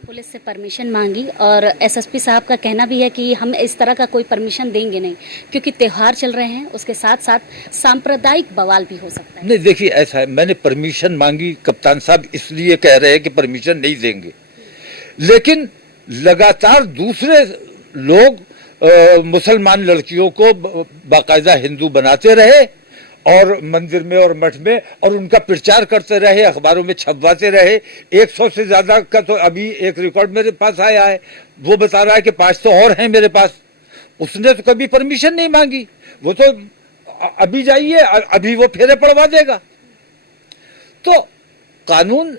Police से permission मांगी और एसएसपी साहब का कहना भी है कि हम इस तरह का कोई परमिशन देंगे नहीं, क्योंकि त्योहार चल रहे हैं, उसके साथ साथ सांप्रदायिक बवाल भी हो सकता है। नहीं, देखिए ऐसा है, मैंने परमिशन मांगी, कप्तान साहब इसलिए कह रहे हैं कि परमिशन नहीं देंगे, लेकिन लगातार दूसरे लोग मुसलमान लड़कियों को बाकायदा हिंदू बनाते रहे और मंदिर में और मठ में, और उनका प्रचार करते रहे, अखबारों में छपवाते रहे। 100 से ज्यादा का तो अभी एक रिकॉर्ड मेरे पास आया है, वो बता रहा है कि 5 तो और हैं मेरे पास। उसने तो कभी परमिशन नहीं मांगी, वो तो अभी जाइए, अभी वो फेरे पड़वा देगा। तो कानून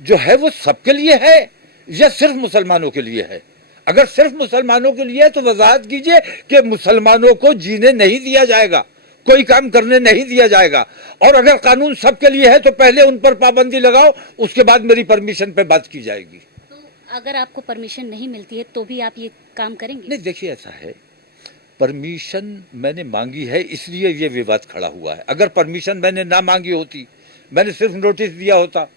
जो है वो सबके लिए है या सिर्फ मुसलमानों के लिए है? अगर सिर्फ मुसलमानों के लिए है तो वजाहत कीजिए कि मुसलमानों को जीने नहीं दिया जाएगा, कोई काम करने नहीं दिया जाएगा। और अगर कानून सबके लिए है तो पहले उन पर पाबंदी लगाओ, उसके बाद मेरी परमिशन पे बात की जाएगी। तो अगर आपको परमिशन नहीं मिलती है तो भी आप ये काम करेंगे? नहीं, देखिए ऐसा है, परमिशन मैंने मांगी है इसलिए ये विवाद खड़ा हुआ है। अगर परमिशन मैंने ना मांगी होती, मैंने सिर्फ नोटिस दिया होता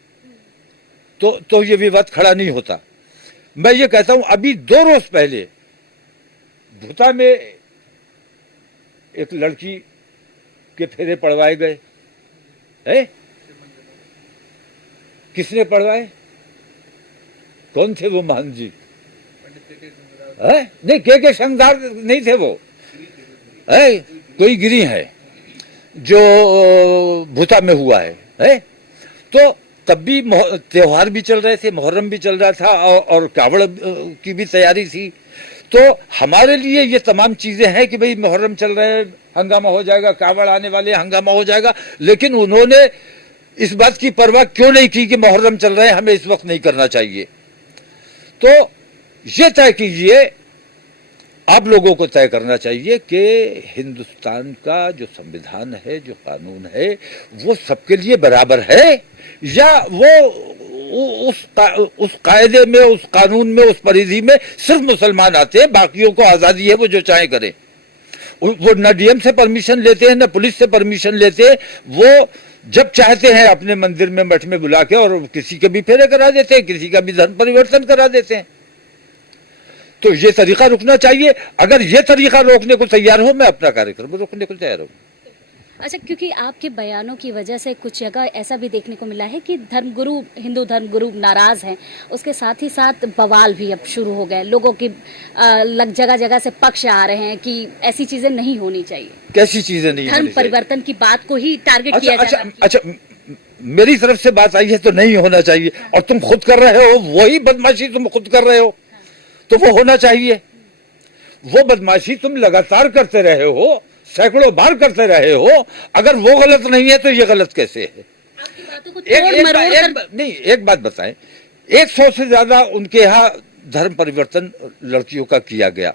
तो ये विवाद खड़ा नहीं होता। मैं ये कहता हूं, अभी 2 रोज पहले भूता में एक लड़की के फेरे पड़वाए गए हैं। किसने पड़वाए? कौन थे वो महान जी? नहीं, के शंगदार नहीं थे वो, है कोई गिरी है जो भूता में हुआ है? तो तब भी त्योहार भी चल रहे थे, मुहर्रम भी चल रहा था और कावड़ की भी तैयारी थी। तो हमारे लिए ये तमाम चीजें हैं कि भाई मुहर्रम चल रहे हैं, हंगामा हो जाएगा, कावड़ आने वाले, हंगामा हो जाएगा। लेकिन उन्होंने इस बात की परवाह क्यों नहीं की कि मुहर्रम चल रहे हैं, हमें इस वक्त नहीं करना चाहिए? तो ये तय कीजिए, आप लोगों को तय करना चाहिए कि हिंदुस्तान का जो संविधान है, जो कानून है, वो सबके लिए बराबर है या वो उस कायदे में, उस कानून में, उस परिधि में सिर्फ मुसलमान आते हैं, बाकियों को आजादी है, वो जो चाहे करें। वो न डीएम से परमिशन लेते हैं, न पुलिस से परमिशन लेते हैं, वो जब चाहते हैं अपने मंदिर में, मठ में बुला के और किसी के भी फेरे करा देते हैं, किसी का भी धर्म परिवर्तन करा देते हैं। तो ये तरीका रुकना चाहिए। अगर ये तरीका रोकने को तैयार हो, मैं अपना कार्यक्रम रोकने को तैयार हूँ। अच्छा, क्योंकि आपके बयानों की वजह से कुछ जगह ऐसा भी देखने को मिला है कि धर्मगुरु, हिंदू धर्मगुरु नाराज हैं, उसके साथ ही साथ बवाल भी अब शुरू हो गए, लोगों की जगह जगह से पक्ष आ रहे हैं कि ऐसी चीजें नहीं होनी चाहिए। कैसी चीजें नहीं? धर्म परिवर्तन की बात को ही टारगेट किया जा रहा है। अच्छा, मेरी तरफ से बात आई है तो नहीं होना चाहिए, और तुम खुद कर रहे हो, वही बदमाशी तुम खुद कर रहे हो, तो वो होना चाहिए। वो बदमाशी तुम लगातार करते रहे हो, सैकड़ों बार करते रहे हो, अगर वो गलत नहीं है तो ये गलत कैसे है? आपकी बातों को एक बात बताएं, 100 से ज्यादा उनके यहाँ धर्म परिवर्तन लड़कियों का किया गया,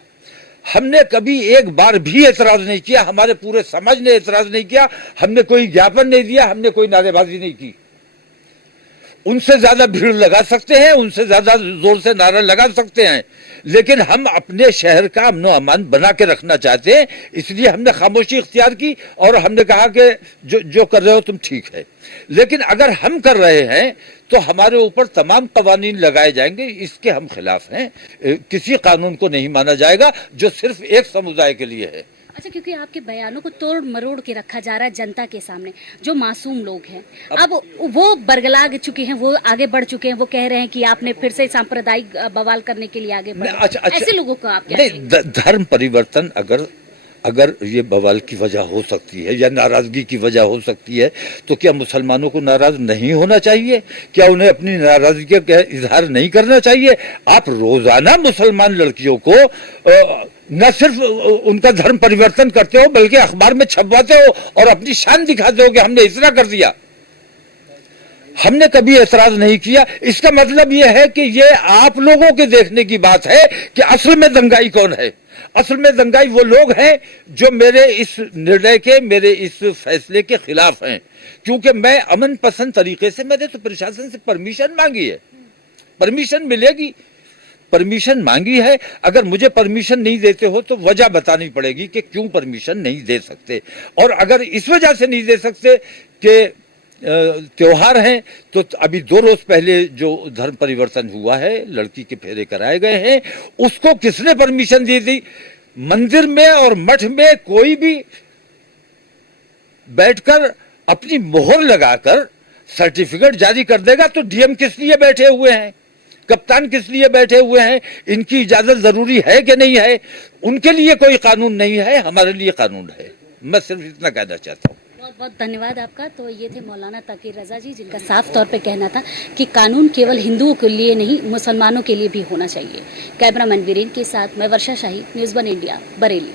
हमने कभी एक बार भी एतराज नहीं किया, हमारे पूरे समाज ने एतराज नहीं किया, हमने कोई ज्ञापन नहीं दिया, हमने कोई नारेबाजी नहीं की। उनसे ज्यादा भीड़ लगा सकते हैं, उनसे ज्यादा जोर से नारा लगा सकते हैं, लेकिन हम अपने शहर का अमनो अमान बना के रखना चाहते हैं, इसलिए हमने खामोशी इख्तियार की और हमने कहा कि जो कर रहे हो तुम ठीक है। लेकिन अगर हम कर रहे हैं तो हमारे ऊपर तमाम कवानीन लगाए जाएंगे, इसके हम खिलाफ हैं। किसी कानून को नहीं माना जाएगा जो सिर्फ एक समुदाय के लिए है। अच्छा, क्योंकि आपके बयानों को तोड़ मरोड़ के रखा जा रहा है जनता के सामने, जो मासूम लोग हैं अब वो बरगला चुके हैं, वो आगे बढ़ चुके हैं, वो कह रहे हैं कि आपने फिर से सांप्रदायिक बवाल करने के लिए आगे बढ़े। अच्छा, ऐसे लोगों को आप क्या कहेंगे? धर्म परिवर्तन अगर ये बवाल की वजह हो सकती है या नाराजगी की वजह हो सकती है, तो क्या मुसलमानों को नाराज नहीं होना चाहिए? क्या उन्हें अपनी नाराजगी का इजहार नहीं करना चाहिए? आप रोजाना मुसलमान लड़कियों को न सिर्फ उनका धर्म परिवर्तन करते हो, बल्कि अखबार में छपवाते हो और अपनी शान दिखाते हो कि हमने इतना कर दिया। हमने कभी ऐतराज नहीं किया। इसका मतलब यह है कि ये आप लोगों के देखने की बात है कि असल में दंगाई कौन है। असल में दंगाई वो लोग हैं जो मेरे इस निर्णय के, मेरे इस फैसले के खिलाफ हैं, क्योंकि मैं अमन पसंद तरीके से, मैंने तो प्रशासन से परमिशन मांगी है, परमिशन मिलेगी, परमिशन मांगी है। अगर मुझे परमिशन नहीं देते हो तो वजह बतानी पड़ेगी कि क्यों परमिशन नहीं दे सकते। और अगर इस वजह से नहीं दे सकते कि त्योहार हैं, तो अभी 2 रोज पहले जो धर्म परिवर्तन हुआ है, लड़की के फेरे कराए गए हैं, उसको किसने परमिशन दे दी? मंदिर में और मठ में कोई भी बैठकर अपनी मोहर लगाकर सर्टिफिकेट जारी कर देगा, तो डीएम किस लिए बैठे हुए हैं, कप्तान किस लिए बैठे हुए हैं? इनकी इजाजत जरूरी है कि नहीं है? उनके लिए कोई कानून नहीं है, हमारे लिए कानून है। मैं सिर्फ इतना कहना चाहता हूँ। बहुत बहुत धन्यवाद आपका। तो ये थे मौलाना ताकिर रज़ा जी, जिनका साफ तौर पे कहना था कि कानून केवल हिंदुओं के लिए नहीं, मुसलमानों के लिए भी होना चाहिए। कैमरामैन वीरेन के साथ मैं वर्षा शाही, न्यूज़ 1 इंडिया, बरेली।